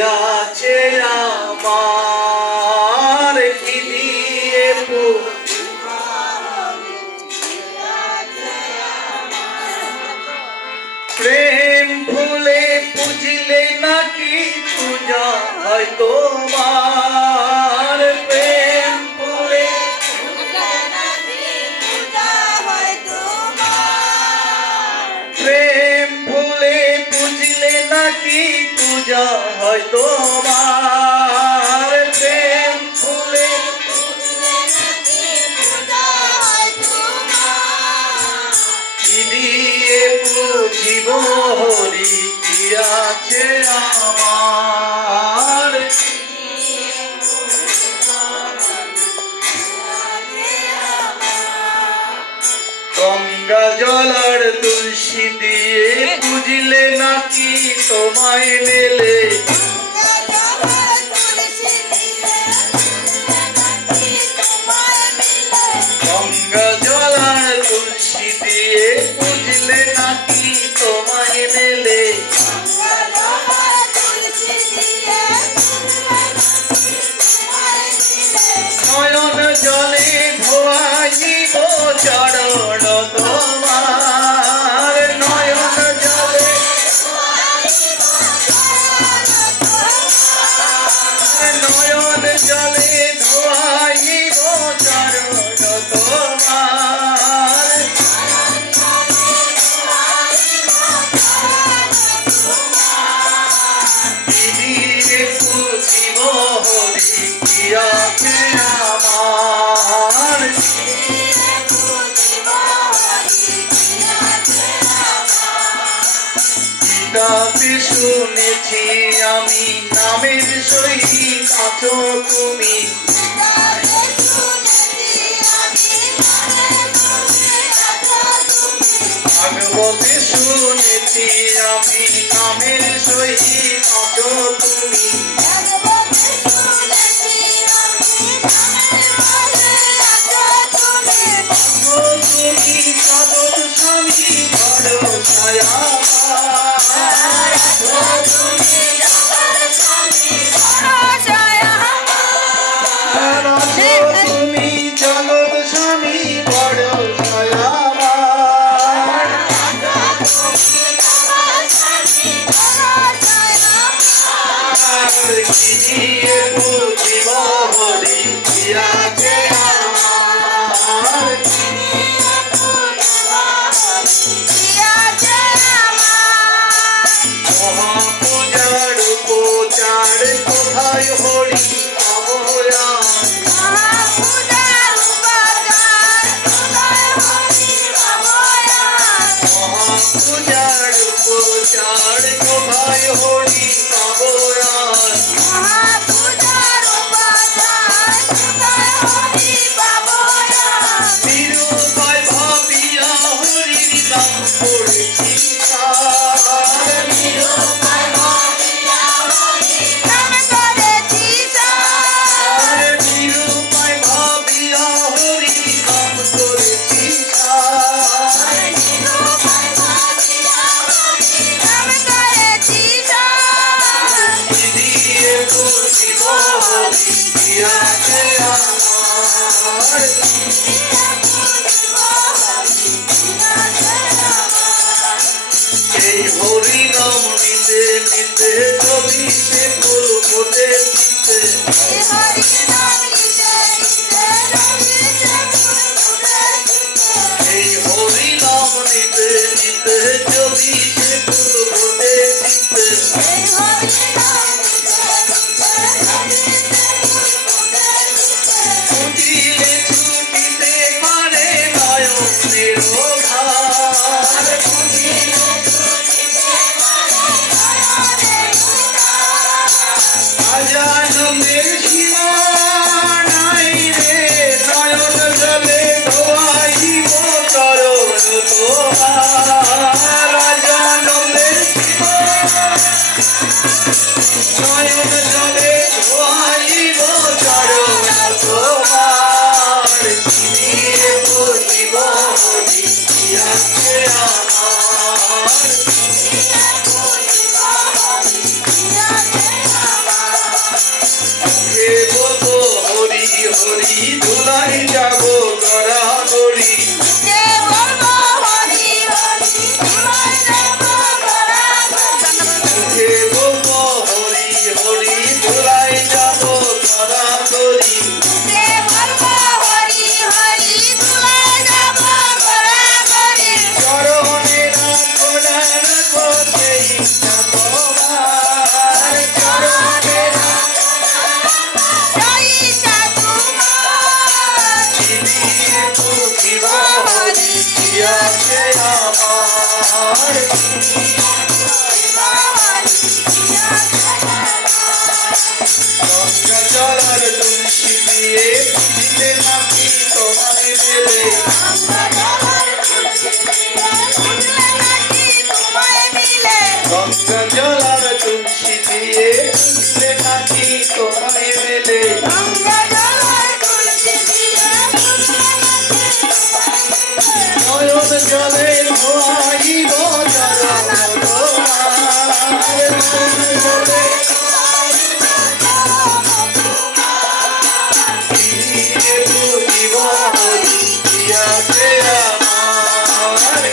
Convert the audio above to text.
আছে আমার কি দিয়ে প্রেম ফুলে পুজিলে নাকি পূজা হয় তোমার প্রেম ফুলে প্রেম ফুলে পুজিলে নাকি পূজা হয় তোমার প্রেম ফুলে কি দিয়ে পুজিব হরি কি আছে আমার গঙ্গা জলার তুলসী দিয়ে পুজিলে নাকি তোমায় মেলে গঙ্গা জলার তুলসী দিয়ে পুজিলে নাকি তোমায় মেলে নয়ন জলে ধোয়াইব চরণ তোমার নয়ন জলে নয়ন জলে ধোয়াইব চরণ তোমার দিদিরে পুজিব হরি কি আছে আমার গীতাতে শুনেছি আমি নামের সহিত আছো তুমি ভাগবতে শুনেছি আমি নামের সহিত আছো তুমি তুমি সাধক স্বামী ভরসায়া তুমি জগৎ স্বামী ভরসায়া কি দিয়ে বুঝিব হরি কি আছে আমার মহাপূজার উপচার কোথায় হরি অবয়ান মহাপূজার উপচার কোথায় হরি অবয়ান নিরুপায় ভাবিয়া হরির নাম পড়েছি নিরুপায় ভাবিয়া হরির নাম করেছি কি দিয়ে বুঝিব হরি কি আছে আমার এই হরি নাম নিতে নিতে যদি সে ফুল ফোটে চিত্তে এই হরি নাম নিতে নিতে যদি সে ফুল ফোটে চিত্তে ছুটিলে ছুটিতে পারে নয়নের ভার আজানের সীমা নাই রে নয়ন জলে ধোয়াইব চরণ তোমার আজানের সীমা নয়ন জলে ধোয়াইব চরণ তোমার কি দিয়ে বুঝিব হরি কি আছে আমার মুখে বলবো হরি হরি ধুলাই যাব গড়াগড়ি মুখে বলবো হরি হরি ধুলাই যাব গড়াগড়ি চরণে রাখো না রাখো সেই তোমার চরণে দিয়ে পুজিব হরি আছে আমার গঙ্গা জলার তুলসী দিয়ে দিলে নাকি তোমায় মেলে গঙ্গা জলার তুলসী দিয়ে দিলে নাকি তোমায় মেলে নয়ন জলে ধোয়াইব চরণ তোমার নয়ন জলে দিয়ে পুজিব হরি আছে আমার